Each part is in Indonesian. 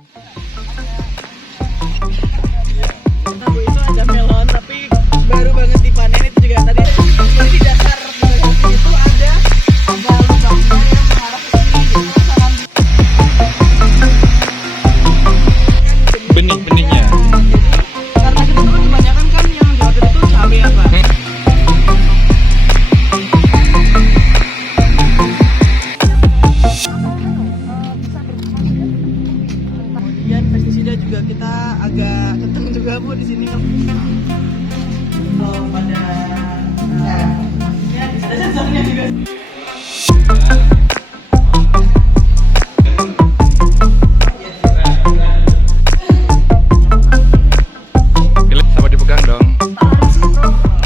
Bu, itu ada melon tapi baru banget dipanen itu juga tadi. Jadi di dasar bagasi itu ada lubangnya yang mengarah ke sini. Benih-benihnya. Karena kita tuh kebanyakan kan yang diorder itu cabai ya Pak. Kemudian pestisida juga kita agak kenceng juga Bu di sini. Kalau pada ya di sensornya juga. Philip, sama dipegang dong.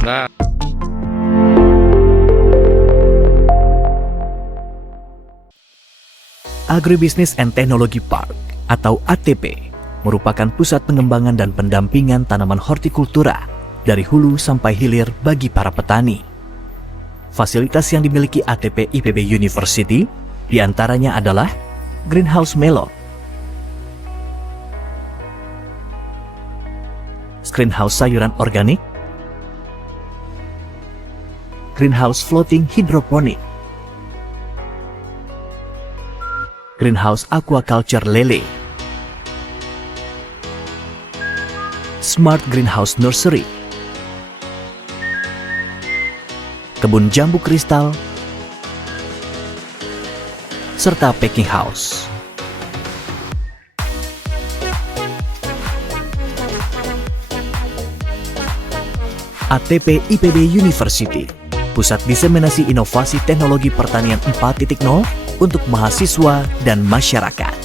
Nah. Agribusiness and Technology Park atau ATP merupakan pusat pengembangan dan pendampingan tanaman hortikultura dari hulu sampai hilir bagi para petani. Fasilitas yang dimiliki ATP IPB University diantaranya adalah Greenhouse Melon, Greenhouse Sayuran Organik, Greenhouse Floating Hydroponic, Greenhouse Aquaculture Lele, Smart Greenhouse Nursery, kebun jambu kristal, serta packing house. ATP IPB University, pusat diseminasi inovasi teknologi pertanian 4.0 untuk mahasiswa dan masyarakat.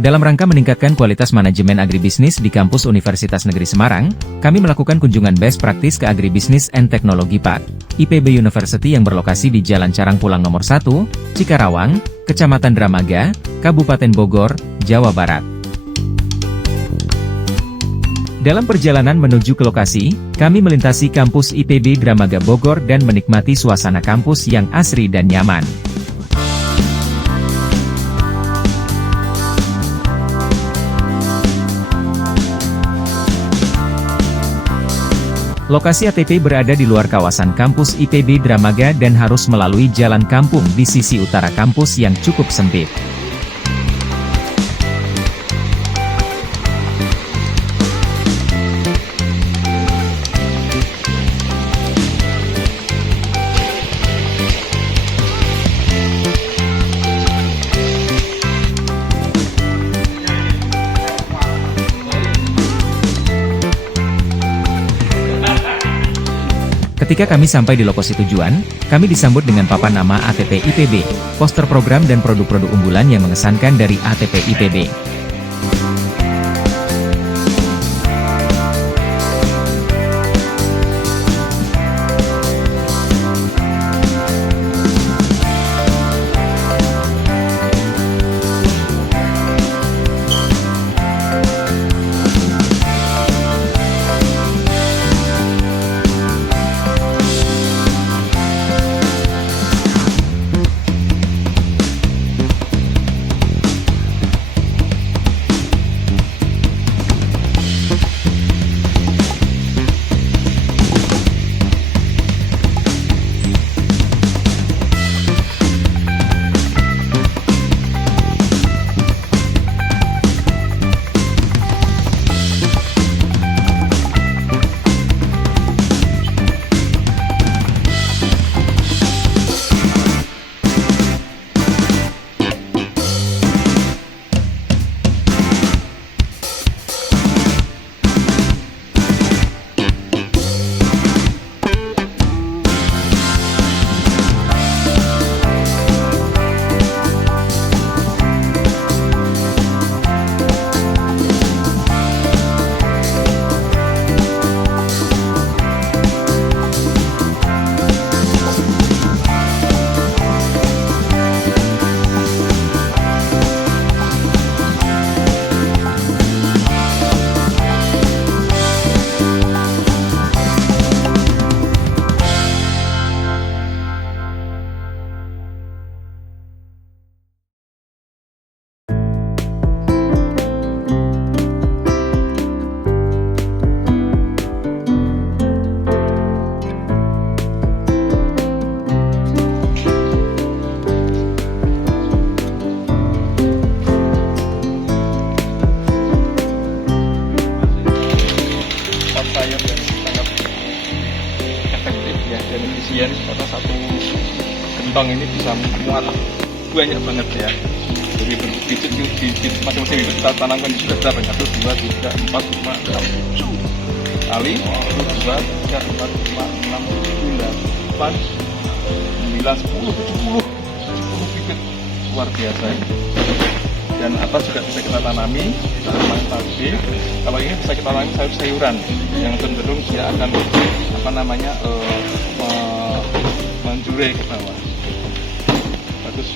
Dalam rangka meningkatkan kualitas manajemen agribisnis di kampus Universitas Negeri Semarang, kami melakukan kunjungan best practice ke Agribisnis and Technology Park, IPB University yang berlokasi di Jalan Carangpulang Nomor 1, Cikarawang, Kecamatan Dramaga, Kabupaten Bogor, Jawa Barat. Dalam perjalanan menuju ke lokasi, kami melintasi kampus IPB Dramaga Bogor dan menikmati suasana kampus yang asri dan nyaman. Lokasi ATP berada di luar kawasan kampus IPB Dramaga dan harus melalui jalan kampung di sisi utara kampus yang cukup sempit. Ketika kami sampai di lokasi tujuan, kami disambut dengan papan nama ATP IPB, poster program dan produk-produk unggulan yang mengesankan dari ATP IPB. efisien karena satu gentong ini bisa muat banyak banget ya. Jadi bibit masing-masing bibit kita tanamkan di sudah banyak, 1, 2, 3, 4, 5, 6, 7 kali, 1, 2, 3, 4, 5, 6, 7, 8, 9, 10, 70 bibit, luar biasa ini. Dan atas juga bisa kita tanami tanaman cabai. Kalau ini bisa kita tanami sayur-sayuran yang cenderung dia akan menjureh ke bawah. Bagus.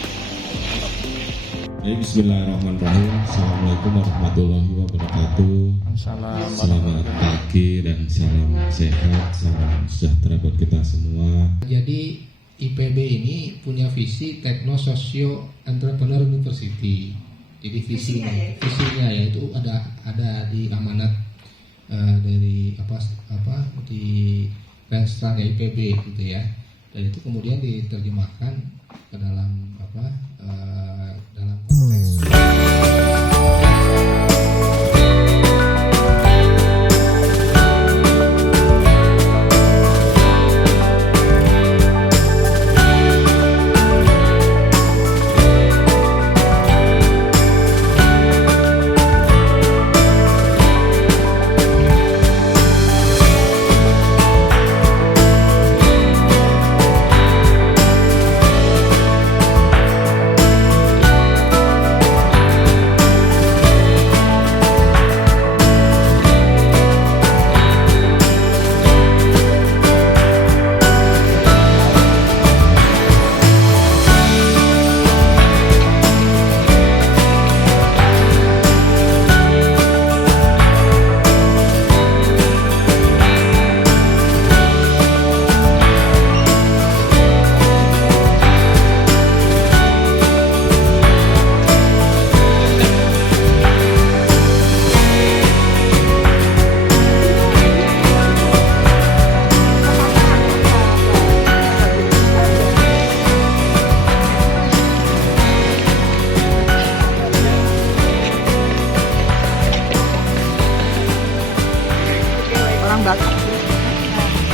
Bismillahirrahmanirrahim. Assalamualaikum warahmatullahi wabarakatuh. Selamat pagi dan salam sehat, salam sejahtera buat kita semua. Jadi IPB ini punya visi Tekno Sosio Entrepreneur University. Jadi visinya yaitu ada di amanat dari di Renstra IPB gitu ya. Dan itu kemudian diterjemahkan ke dalam dalam konteks.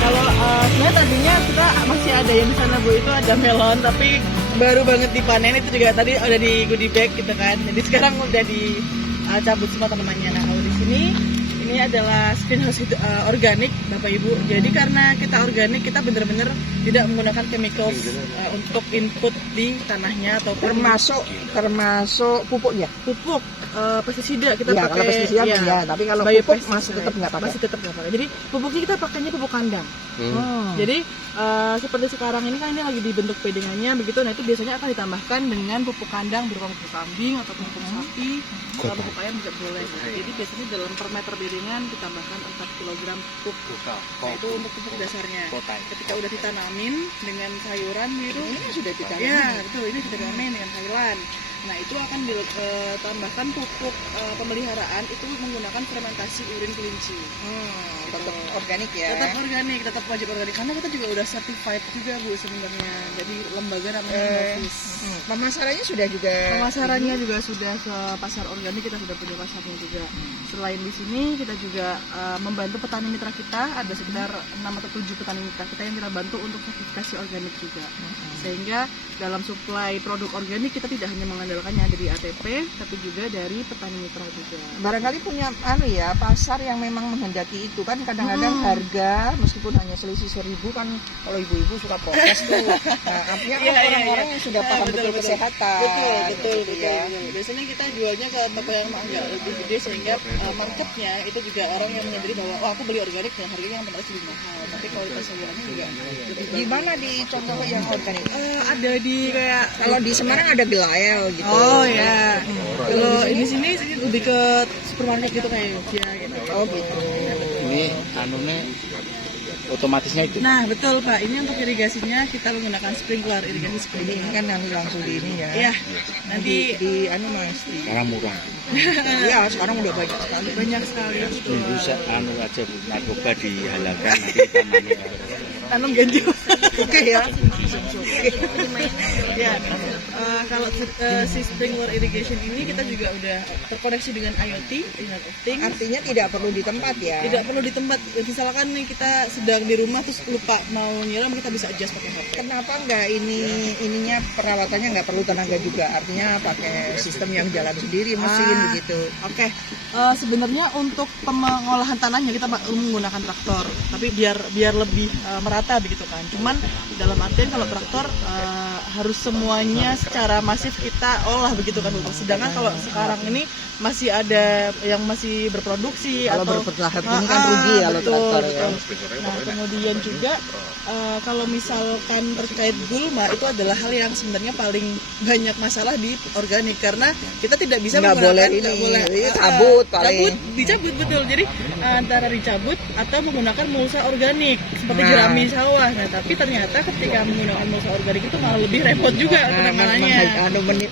Kalau sebenarnya tadinya kita masih ada yang di sana Bu, itu ada melon tapi baru banget dipanen, itu juga tadi udah di goodie bag gitu kan. Jadi sekarang udah dicabut semua tanamannya. Nah kalau di sini ini adalah greenhouse organik Bapak Ibu. Jadi karena kita organik, kita benar-benar tidak menggunakan chemicals untuk input di tanahnya atau termasuk pupuknya. Pupuk pestisida kita Ya, pakai. kalau pestisida ya, tapi kalau pupuk masih tetap nggak pakai. Masih tetap nggak pakai. Jadi pupuknya kita pakainya pupuk kandang. Jadi seperti sekarang ini kan ini lagi dibentuk pedengannya begitu. Nah itu biasanya akan ditambahkan dengan pupuk kandang berupa pupuk kambing atau pupuk sapi atau pupuk ayam juga boleh. Jadi biasanya dalam per meter bedengan ditambahkan 4 kg pupuk. Nah, itu untuk pupuk dasarnya. Ketika udah ditanamin dengan sayuran itu Ini kan sudah ditanamin. ya betul, ini sudah ditanamin dengan sayuran. Nah itu akan ditambahkan pupuk pemeliharaan itu menggunakan fermentasi urin kelinci. Tetap organik ya. Tetap organik, tetap wajib organik karena kita juga udah certified juga Bu sebenarnya. Jadi lembaga namanya Novis. Pemasarannya sudah juga. Pemasarannya juga sudah ke pasar organik, kita sudah punya pasarnya juga. Selain di sini kita juga membantu petani mitra kita, ada sekitar 6 atau 7 petani mitra kita yang kita bantu untuk sertifikasi organik juga. Sehingga dalam suplai produk organik kita tidak hanya mengandalkannya dari ATP tapi juga dari petani mitra juga. Barangkali punya pasar yang memang menghendaki itu kan, kadang-kadang harga meskipun hanya selisih 1.000 kan, kalau ibu-ibu suka protes tuh. Nah, artinya kan orang-orang yang sudah paham betul kesehatan. Betul. Ya. Biasanya kita jualnya ke toko yang agak lebih gede sehingga marketnya itu juga orang yang menyadari bahwa aku beli organik dan harganya yang otomatis lebih mahal. Tapi kualitas sayurannya juga lebih bagus. Gimana di contoh yang organik? Ada di kayak Kalau di Semarang ada Gelael gitu. oh ya. Kalau di sini lebih ke supermarket gitu kayak ya gitu. Oh gitu. Ini anunya otomatisnya itu. Nah betul Pak, ini untuk irigasinya kita menggunakan sprinkler, irigasi Jadi sprinkler. ini kan nanti langsung di ini ya. Iya, nanti di Mas. Karena murah. Iya, sekarang udah banyak sekali. banyak sekali betul. Bisa anu aja narkoba dihalalkan nanti tanamnya. Tanam ganjil. Oke ya. Ya, kalau si sprinkler irrigation ini kita juga udah terkoneksi dengan IoT, Internet of Things. Artinya tidak perlu di tempat ya. Tidak perlu di tempat. Misalkan nih kita sedang di rumah terus lupa mau nyiram, kita bisa adjust pakai HP. Kenapa nggak ininya perawatannya nggak perlu tenaga juga? Artinya pakai sistem yang jalan sendiri, mesin begitu. Oke. Sebenarnya untuk pengolahan tanahnya kita menggunakan traktor, tapi biar lebih merata begitu kan. Cuman dalam artian kalau traktor harus semuanya secara masif kita olah begitu kan. Sedangkan kalau sekarang ini masih ada yang masih berproduksi Kalau atau bertahap ini kan rugi kalau traktor ya. Nah, kemudian juga kalau misalkan terkait gulma itu adalah hal yang sebenarnya paling banyak masalah di organik karena kita tidak bisa Nggak menggunakan boleh cabut paling. dicabut betul. Jadi antara dicabut atau menggunakan mulsa organik seperti Nah. jerami sawah. Nah, tapi ternyata ketika menggunakan mulsa organik itu malah lebih repot juga penanganannya.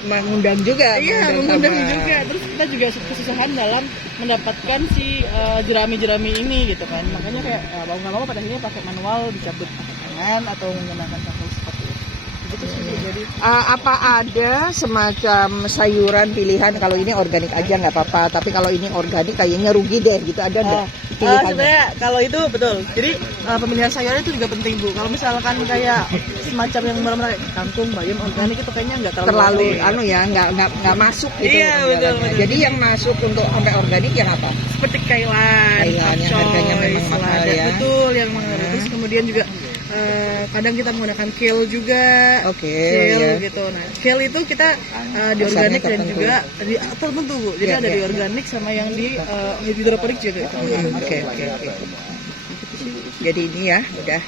Mengundang juga. Iya, mengundang juga. Terus kita juga kesusahan dalam mendapatkan si jerami-jerami ini gitu kan. Makanya kayak mau nggak mau pada akhirnya pakai manual, dicabut pakai tangan atau menggunakan traktor seperti itu. Begitu sih. Jadi Apa ada semacam sayuran pilihan kalau ini organik aja nggak apa-apa, tapi kalau ini organik kayaknya rugi deh gitu, ada nggak pilihannya? sebenarnya kalau itu betul. Jadi pemilihan sayurnya itu juga penting Bu. Kalau misalkan kayak semacam yang benar-benar kayak kangkung, bayam organik itu kayaknya nggak Terlalu penting. nggak masuk gitu. Iya, betul, anggarannya. betul. Jadi yang masuk untuk sampai organik yang apa? Seperti kailan, Kailan yang harganya memang mahal selada, ya. betul yang mahal. Terus kemudian juga kadang kita menggunakan kale juga. Oke, Kale ya. gitu. Nah, kale itu kita di Rasanya organik dan tertentu. juga tertentu Bu. Jadi Iya, ada di iya. organik sama yang di hidroponik juga. Oke. Jadi ini ya udah.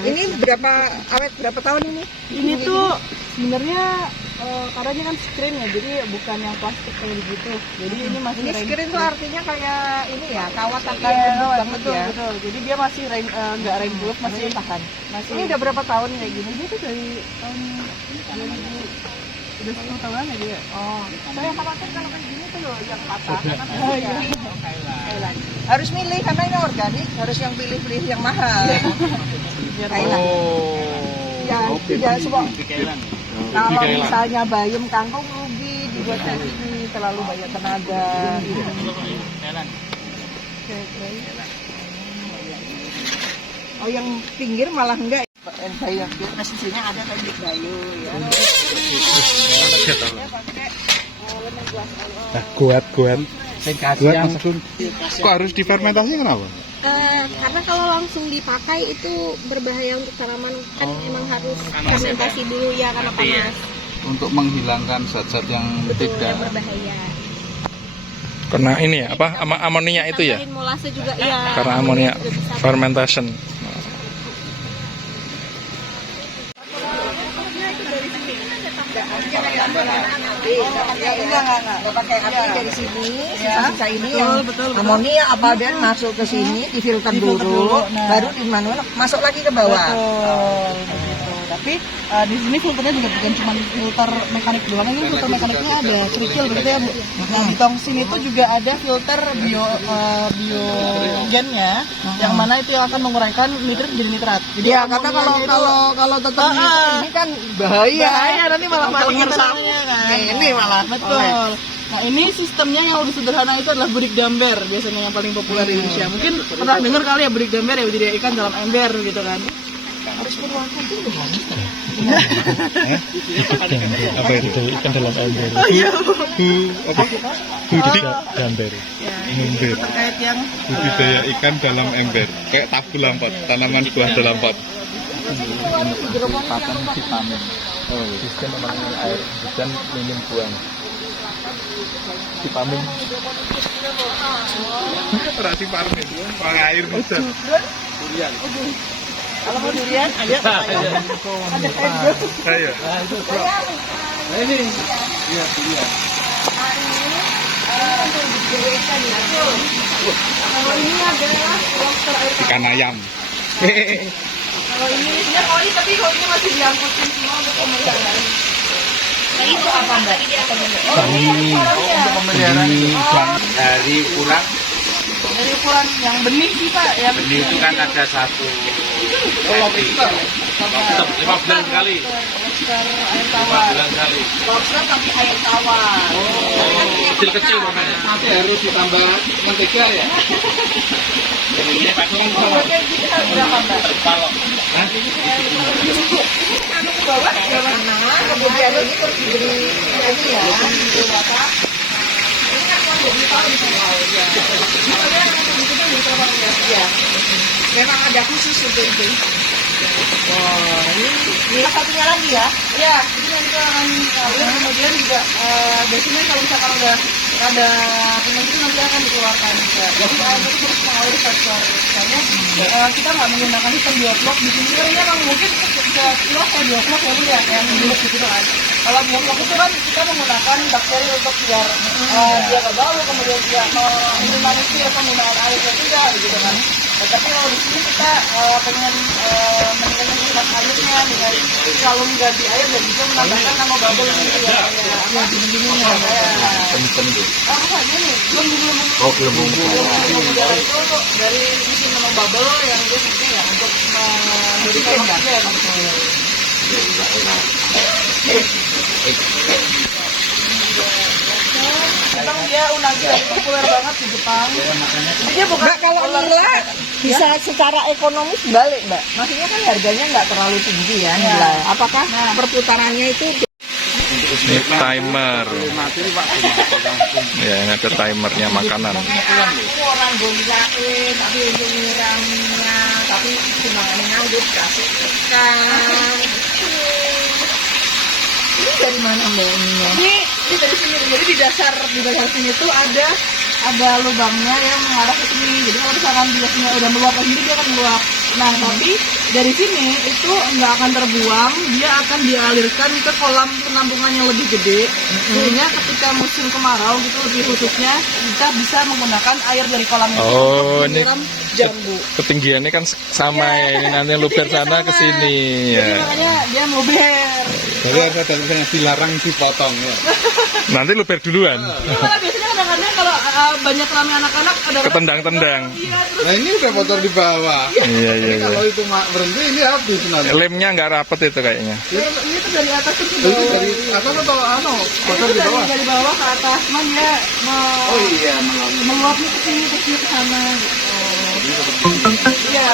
Ini berapa tahun ini? Ini tuh sebenarnya karena kan screen ya, jadi bukan yang plastik kayak begitu. Jadi ini masih Ini rain- screen tuh artinya kayak ini ya, kawat tapi kayak lembut banget betul, ya. betul. Jadi dia masih nggak rainproof, masih tahan. Masih. Ini udah berapa tahun kayak gini? Dia tuh dari tahun 2000 udah 10 tahunan ya dia. Oh, saya khawatir kalau kayak gini tuh loh yang patah. Oh iya. Harus milih karena ini organik, harus yang pilih-pilih yang mahal. Biar Thailand. Ya, tidak semua. Kalau misalnya bayam kangkung rugi dibuat kayak gini, terlalu banyak tenaga. Oh, yang pinggir malah enggak. Bayam mesinnya ada kayak di bayu ya. Kuat. Kok harus difermentasi kenapa? Karena kalau langsung dipakai itu berbahaya untuk tanaman, kan emang harus fermentasi dulu ya karena panas. Untuk menghilangkan zat-zat yang Betul, tidak yang berbahaya. Karena ini ya apa amonia itu ya? Tambahin molase juga ya. Karena amonia juga bisa. fermentation. Enggak pakai api dari sini, sisa ini yang betul. amonia apa dan masuk ke sini, difilter dulu, baru di manual masuk lagi ke bawah. Betul, begitu. Tapi di sini filternya juga bukan cuma filter mekanik doang, ini filter mekaniknya ada kerikil begitu ya Bu. Nah di tongsin itu juga ada filter biogennya, yang mana itu yang akan mengurangkan nitrit jadi nitrat. Jadi Ya, karena kalau tetap ini kan bahaya nanti malah malingin tanahnya kan. Ini malah Betul. Nah ini sistemnya yang lebih sederhana itu adalah budik damber, biasanya yang paling populer di Indonesia. Mungkin pernah dengar kali ya budik damber ya, budidaya ikan dalam ember gitu kan. harus menuangkan dulu kan. Apa itu ikan dalam ember? Oh iya Bu. Gambar. Ya, Ember. terkait yang Budidaya ikan dalam ember, kayak tabu lampot, tanaman buah dalam pot. pakan vitamin. Sistem menangani air hujan minim buang. Vitamin. Rasi parmen, buang air hujan. Durian. kalau mau durian ada Ayo. Ini. Iya, durian. kalau ini adalah lobster air tawar. Ikan ayam. Kalau ini isinya koi tapi koinya masih diangkutin semua untuk pemeliharaan. Nah itu apa mbak? Untuk pemeliharaan dari pulang Dari ukuran yang benih sih pak, yang benih itu kan ada satu bulan sekali. Lobster air tawar. Lobster tapi air tawar. Kecil-kecil makanya. Nanti harus ditambah mentega ya. Ini patungan Berapa Mbak? kalau Anu ke bawah ke mana? Kemudian ini terus diberi lagi ya. Itu apa? Ini kan mau 20 tahun ya. Makanya untuk itu kan ditolong ya. Memang ada khusus untuk itu. Wah, ini satunya lagi ya? Ya, ini nanti akan kemudian juga biasanya kalau misalkan udah ada penyakit itu nanti akan dikeluarkan juga. Jadi air itu terus mengalir sektor. Misalnya kita nggak menggunakan sistem bioflok di sini karena memang mungkin sekilas kayak bioflok ya Bu ya, yang dulu gitu kan. Kalau bioflok itu kan kita menggunakan bakteri untuk biar dia nggak bau, kemudian dia meminimalisir penggunaan airnya juga gitu kan. Tapi kalau di sini kita pengen menggunakan airnya dengan selalu mengganti air dan juga menambahkan nama bubble gitu ya. Ya, dingin-dinginnya. Oh, gini, belum bumbu udara itu dari mesin nama bubble yang dia fungsinya ya untuk memberikan oksigen. Memang dia unagi dan populer banget di Jepang. Jadi dia bukan kalau nila bisa secara ekonomis balik Mbak. Maksudnya kan harganya nggak terlalu tinggi ya nila. Apakah perputarannya itu Ini timer. Ya, ini ada timernya makanan. orang goliatin tapi untuk nyirangnya tapi cuma nganggut kasih ikan. Ini dari mana Mbak ininya? Ini dari sini. Jadi di dasar sini tuh ada lubangnya yang mengarah ke sini. Jadi kalau misalkan biasanya udah meluap ke sini dia akan meluap. Nah, tapi dari sini itu nggak akan terbuang, dia akan dialirkan ke kolam penampungan yang lebih gede. Sehingga ketika musim kemarau gitu lebih khususnya kita bisa menggunakan air dari kolam itu Oh, untuk ini menyiram jambu. ketinggiannya kan sama ya. Ini nanti luber sana ke sini Jadi ya. makanya dia luber. Jadi harus ada tulisannya dilarang dipotong ya. Nanti luber duluan. Ini malah biasanya kadang-kadang kalau banyak ramai anak-anak ada Ketendang-tendang. Iya, terus Nah ini udah kotor di bawah. Iya, iya, Jadi kalau iya. itu berhenti ini habis nanti. Lemnya nggak rapet itu kayaknya. ini tuh dari atas terus ke Itu bawah. dari atas atau kotor Itu di bawah? dari bawah ke atas, cuman dia Oh iya. meluapnya ke sini terus dia ke sana gitu. Iya.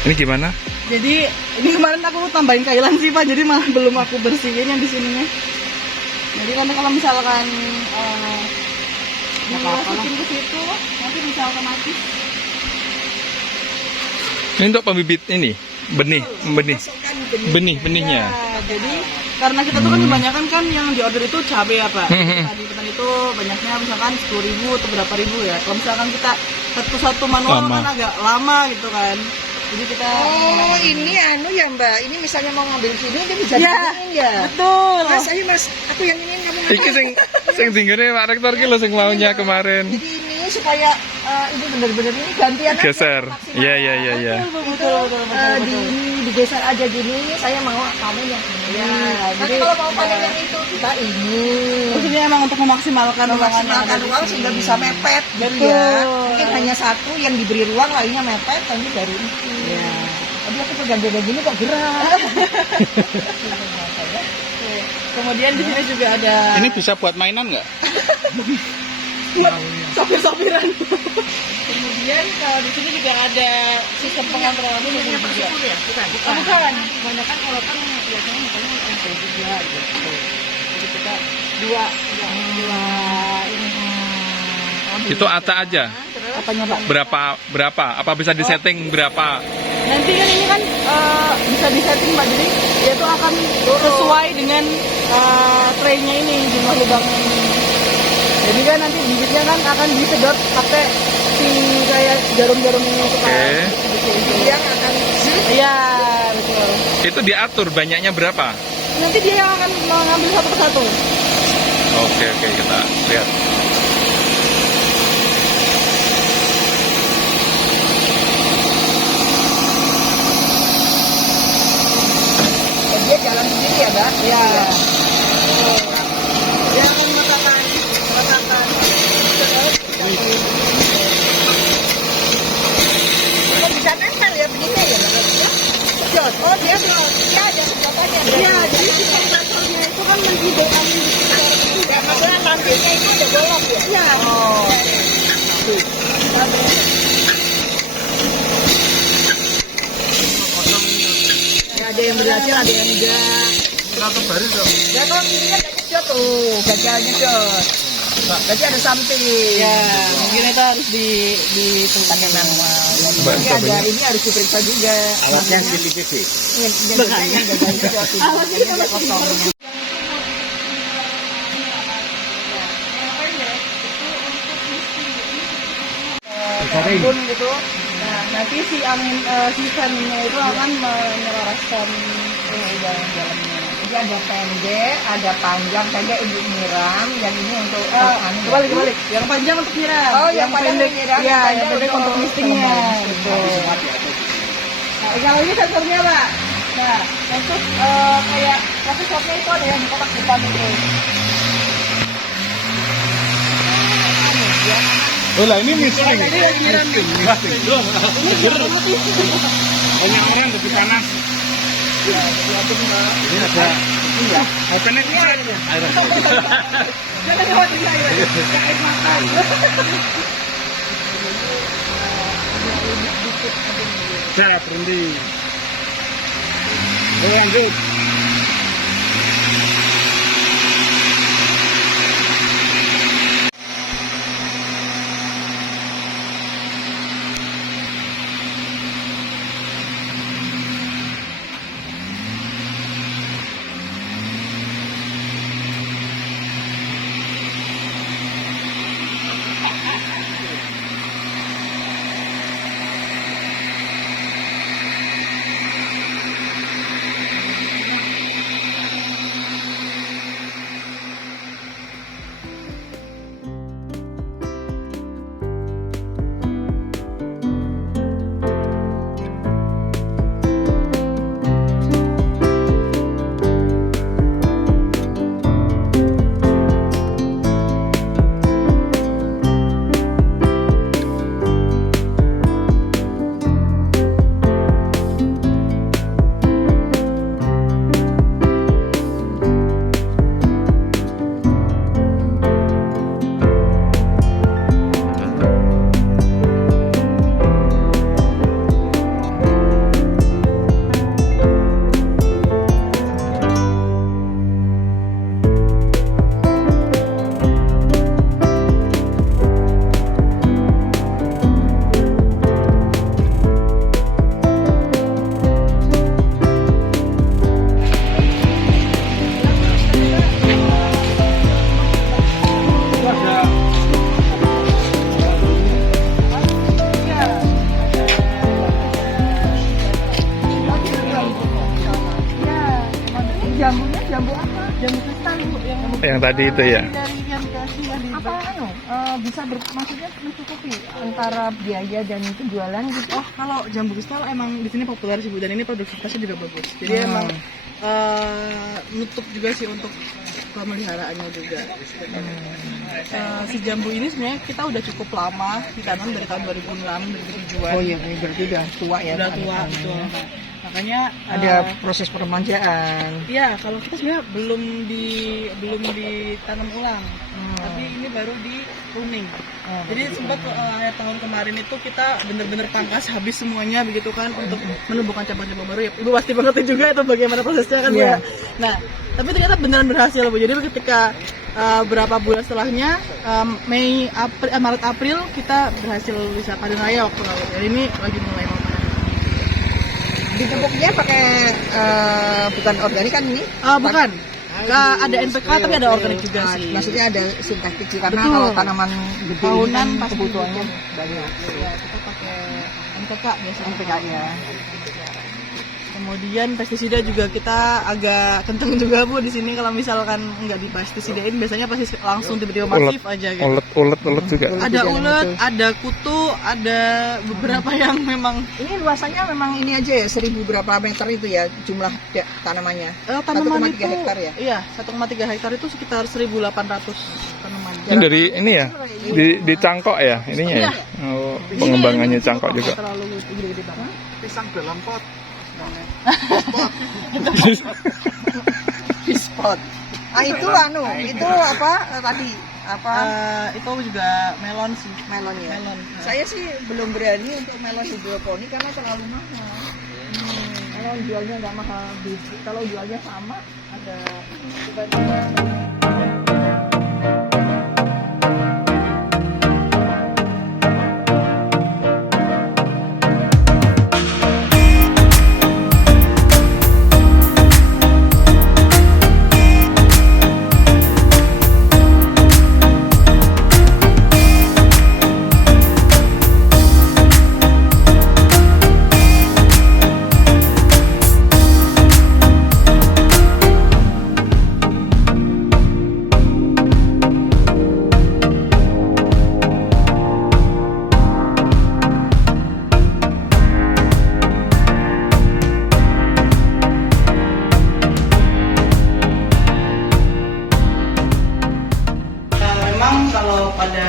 Ini gimana? Jadi ini kemarin aku tambahin kailan sih Pak, jadi malah belum aku bersihin yang di sininya. Jadi kan kalau misalkan dimasukin ke situ, nanti bisa otomatis. Ini untuk pembibit ini, benihnya. Ya, jadi karena kita tuh kan kebanyakan kan yang di order itu cabai ya Pak. Tadi petani itu banyaknya misalkan 10.000 atau berapa ribu ya. Kalau misalkan kita satu manual Lama. kan agak lama gitu kan. Jadi kita ini anu ya Mbak, ini misalnya mau ngambil sini dia bisa ya, diginiin ya. betul. Mas, ayo Mas, aku yang ini kamu ngambil. Iki sing tinggane Pak Rektor ki lho sing maunya kemarin. Jadi ini supaya ini benar-benar ini gantian aja, Geser. maksimal. Iya, iya, iya, iya. Betul. Digeser aja gini, saya mau kamu yang ini. Ya, Nanti jadi kalau mau panen yang itu kita ini. maksudnya emang untuk memaksimalkan Memaksimalkan ruang sehingga bisa mepet gitu Betul. ya. Mungkin hanya satu yang diberi ruang lainnya mepet, nanti baru itu. Ya. Tapi aku pegang gini kok gerak. Kemudian di sini juga ada Ini bisa buat mainan nggak? buat sopir-sopiran. Kemudian kalau di sini juga ada sistem pengontrolan juga. Ya? Bukan. Oh, bukan. Kebanyakan kalau kan biasanya makanya MP juga gitu. Jadi kita dua ini. Itu acak aja. Apanya Pak? Berapa? Apa bisa disetting berapa? Nanti kan ini kan bisa disetting Pak, jadi dia tuh akan sesuai dengan tray-nya ini, jumlah lubangnya ini. Jadi kan nanti bibitnya kan akan disedot pakai si kayak jarum-jarum ini supaya Yang akan iya betul. Itu diatur banyaknya berapa? Nanti dia yang akan mengambil satu persatu. Oke, kita lihat. dia jalan sendiri ya, Mbak? Ya. Dia akan merasakan. Oh, bisa nempel ya begini ya, Mbak? Jod. Oh, dia ada sedotannya. Iya, jadi sistem sensornya itu kan menghidupkan Ya, maksudnya tampilnya itu ada bolong ya? Iya. Oh. Ada yang berhasil, ada yang enggak. Kenapa baru dong? Ya kalau ini kan nyedot tuh, gagalnya nyedot. Berarti ada something. Ya, mungkin itu harus pakai manual. Jadi ada ini harus diperiksa juga. Alatnya CCTV. Yang gagal nyedot. Alatnya ada kosongnya. Pun gitu. Nah, nanti si angin si fannya itu akan menyelaraskan jalan-jalannya. Jadi ada pendek, ada panjang. Pendek untuk nyiram, yang ini untuk Kebalik. Yang panjang untuk nyiram. Oh, yang panjang pendek, untuk nyiram, ya, yang yang pendek untuk listingnya. Gitu. Nah, kalau ini sensornya, Pak. Nah, untuk kayak shopnya itu ada yang di kotak depan itu. Oh lah ini misting. Ini lagi nyiram. Banyak orang lebih panas. Ini ada opennya bisa. Jangan lewat ini air. Air mata. Cara berhenti. Lanjut. Jambunya jambu apa? Jambu kristal Bu. Yang tadi itu ya. Dari yang dikasih yang di Apa bisa maksudnya mencukupi antara biaya dan penjualan gitu? Oh, kalau jambu kristal emang di sini populer sih Bu, dan ini produktivitasnya juga bagus. Jadi emang nutup juga sih untuk pemeliharaannya juga. Si jambu ini sebenarnya kita udah cukup lama ditanam dari tahun 2006, 2007-an. Oh iya, berarti udah tua ya. Udah tua, betul. Nah, Makanya Ada proses permanjaan. iya, kalau kita sebenarnya belum ditanam ulang, tapi ini baru di pruning. Jadi sempat akhir tahun kemarin itu kita bener-bener pangkas habis semuanya begitu kan untuk menumbuhkan cabang-cabang baru ya. Ibu pasti mengerti juga itu bagaimana prosesnya kan Iya. ya. Nah, tapi ternyata beneran berhasil Bu. Jadi ketika berapa bulan setelahnya Maret April kita berhasil bisa panen raya waktu lalu. Jadi ini lagi mulai mau panen. Dipupuknya pakai bukan organik kan ini? Bukan. Ada NPK tapi ada organik juga sih. Maksudnya ada sintetik sih, karena Betul. kalau tanaman gede Tahunan kan pasti kebutuhannya butuh. banyak. Ya, kita pakai NPK biasanya. NPK ya. Kemudian pestisida juga kita agak kenceng juga Bu di sini. Kalau misalkan nggak dipestisidain biasanya pasti langsung tiba-tiba masif aja gitu. Ulet juga. Ada ulet, ada kutu, ada beberapa yang memang Ini luasannya memang ini aja ya, 1000 berapa meter itu ya jumlah tanamannya. tanaman 1,3 itu hektar ya? Iya, 1,3 hektar itu sekitar 1.800 tanaman. Ini dari ini ya, di cangkok ya ininya ya. Oh, pengembangannya cangkok juga. Terlalu gede-gede banget. Pisang dalam pot. Bispot. Itu itu apa tadi? Apa Itu juga melon sih. melon ya? Melon. Saya sih belum berani untuk melon hidroponik karena terlalu mahal. Kalau jualnya nggak mahal, kalau jualnya sama ada. Memang kalau pada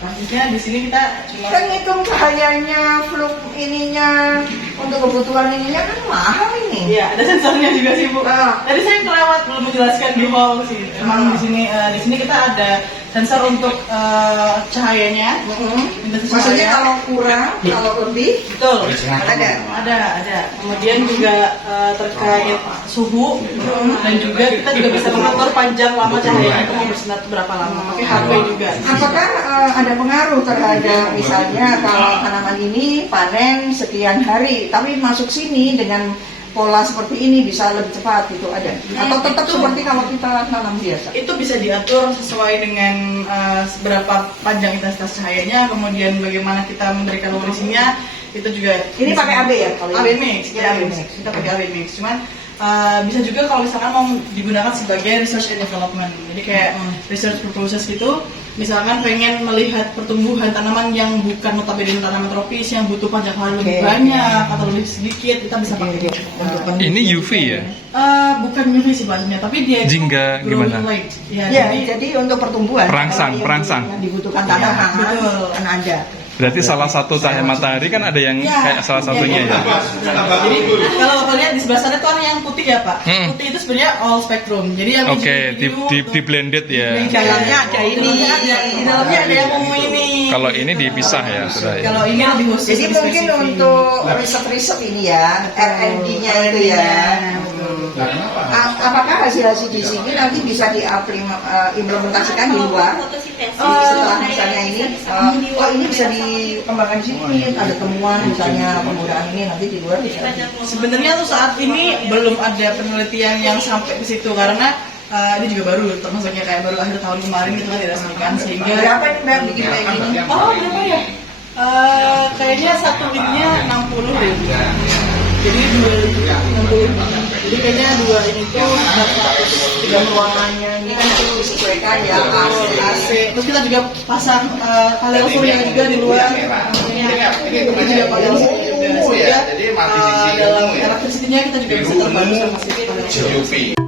kasusnya di sini kita cuma Kan ngitung cahayanya, fluk ininya, untuk kebutuhan ininya kan mahal ini. iya, ada sensornya juga sih Bu. Tadi saya kelewat belum menjelaskan di hall sih. Emang di sini kita ada sensor untuk cahayanya. Intensitas Maksudnya cahaya. kalau kurang, kalau lebih Betul. ada. Kemudian juga terkait suhu dan juga kita juga bisa mengatur panjang lama cahaya itu mau bersinar berapa lama. Pakai HP juga. Apakah ada pengaruh terhadap misalnya kalau tanaman ini panen sekian hari, tapi masuk sini dengan pola seperti ini bisa lebih cepat gitu ada? Atau tetap seperti kalau kita tanam biasa? Itu bisa diatur sesuai dengan seberapa panjang intensitas cahayanya, kemudian bagaimana kita memberikan nutrisinya, itu juga. Ini pakai AB ya? Kalau AB ini? mix, Ya, kita AB mix. kita pakai AB mix. Cuman bisa juga kalau misalkan mau digunakan sebagai research and development, jadi kayak research purposes gitu. Misalkan pengen melihat pertumbuhan tanaman yang bukan notabene tanaman tropis yang butuh panjang hari lebih banyak atau lebih sedikit, kita bisa pakai Ini UV ya? bukan UV sih bahasanya, tapi dia itu Jingga growing gimana? light. Ya, Ya, jadi untuk pertumbuhan Perangsang, kalau perangsang. yang dibutuhkan tanaman betul. kan ada. Berarti salah satu cahaya matahari kan ada yang kayak salah satunya ya. Jadi kalau Bapak lihat di sebelah sana tuh yang putih ya Pak. Putih itu sebenarnya all spectrum. Jadi yang Oke, di blended ya. Di dalamnya ada ini. di dalamnya ada yang ungu ini. Kalau ini dipisah ya sudah ya. Kalau ini lebih khusus. Jadi lebih mungkin spesifik. untuk riset-riset ini ya, R&D-nya itu ya. Apakah hasil-hasil di sini nanti bisa diimplementasikan di luar? Setelah misalnya ini, ini bisa dikembangkan di sini, ada temuan misalnya penggunaan ini nanti di luar bisa. Sebenarnya tuh saat ini belum ada penelitian yang sampai ke situ karena ini juga baru, termasuknya kayak baru akhir tahun kemarin gitu kan diresmikan sehingga. Berapa ini Mbak bikin kayak gini? Oh berapa ya? Kayaknya satu ininya 60 deh. Jadi 60. Jadi kayaknya dua ini tuh 400. Dan ruangannya ini kan itu disesuaikan ya AC. Terus kita juga pasang panel surya juga di luar. Itu juga panel surya juga. Sehingga dalam electricity-nya kita juga bisa terbantu sama si panel surya.